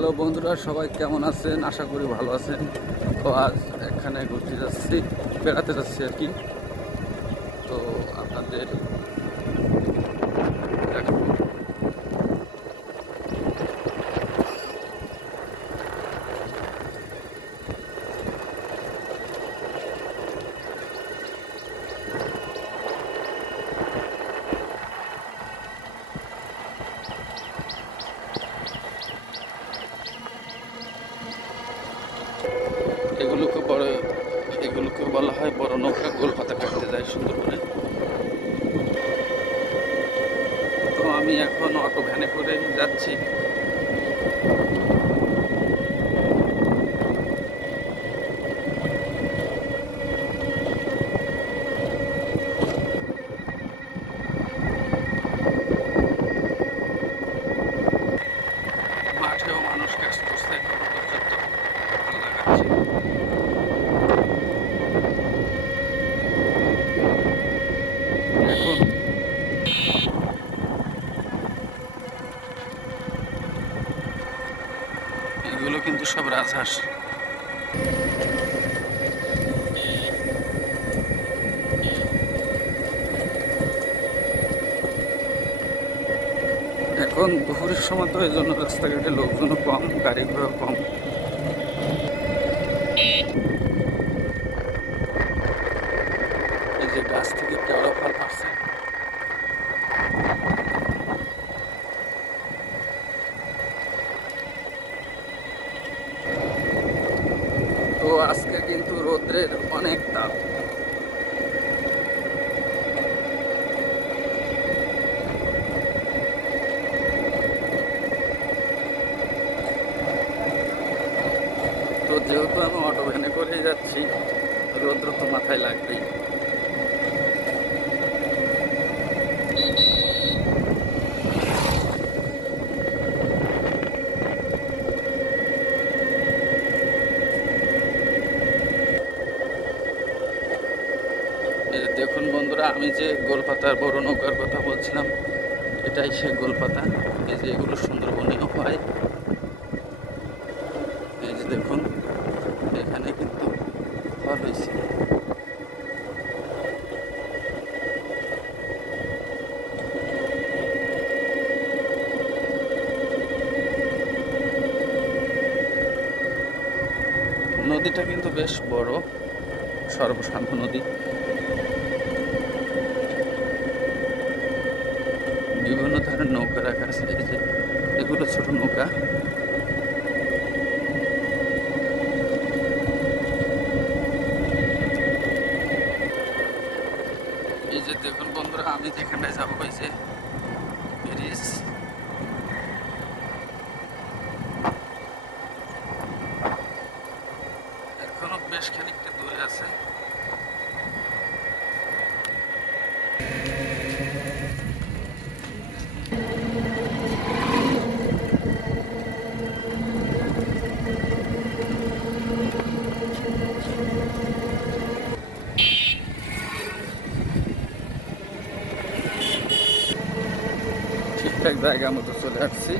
Hello বন্ধুরা, সবাই কেমন আছেন? আশা করি ভালো আছেন। তো আজ এখানে ঘুরতে যাচ্ছি, বেড়াতে যাচ্ছি আর কি। তো আপনাদের বলা হয়, বড় নৌকা গোল পাতা কাটতে যায় সুন্দরবনে। তো আমি এখন অটো ভ্যানে করে যাচ্ছি। সব রাজহাঁস। এখন দুপুরের সময় তো এই জন্য রাস্তাঘাটে লোকজনও কম, গাড়ি ঘোড়াও কম। এই যে গাছ থেকে কেওড়া ফল পাচ্ছে। আজকে কিন্তু রৌদ্রের অনেক তাপ। তো যেহেতু আমি অটো ভ্যানে করে যাচ্ছি, রৌদ্র তো মাথায় লাগবেই। দেখুন বন্ধুরা, আমি যে গোলপাতার বড় নৌকার কথা বলছিলাম, এটাই সে গোলপাতা। এই যে এগুলো সুন্দরবনীয় হয়। এই যে দেখুন, এখানে কিন্তু ফল হয়েছে। নদীটা কিন্তু বেশ বড় সর্বশান্ত নদী। বিভিন্ন ধরনের নৌকা রাখা আছে, এই যে এগুলো ছোট নৌকা। এই যে দেখুন বন্ধুরা, আমি যেখানে যাব এই যে এখনও বেশ খানিকটা দূরে আছে। জায়গা মতো চলে আসছি।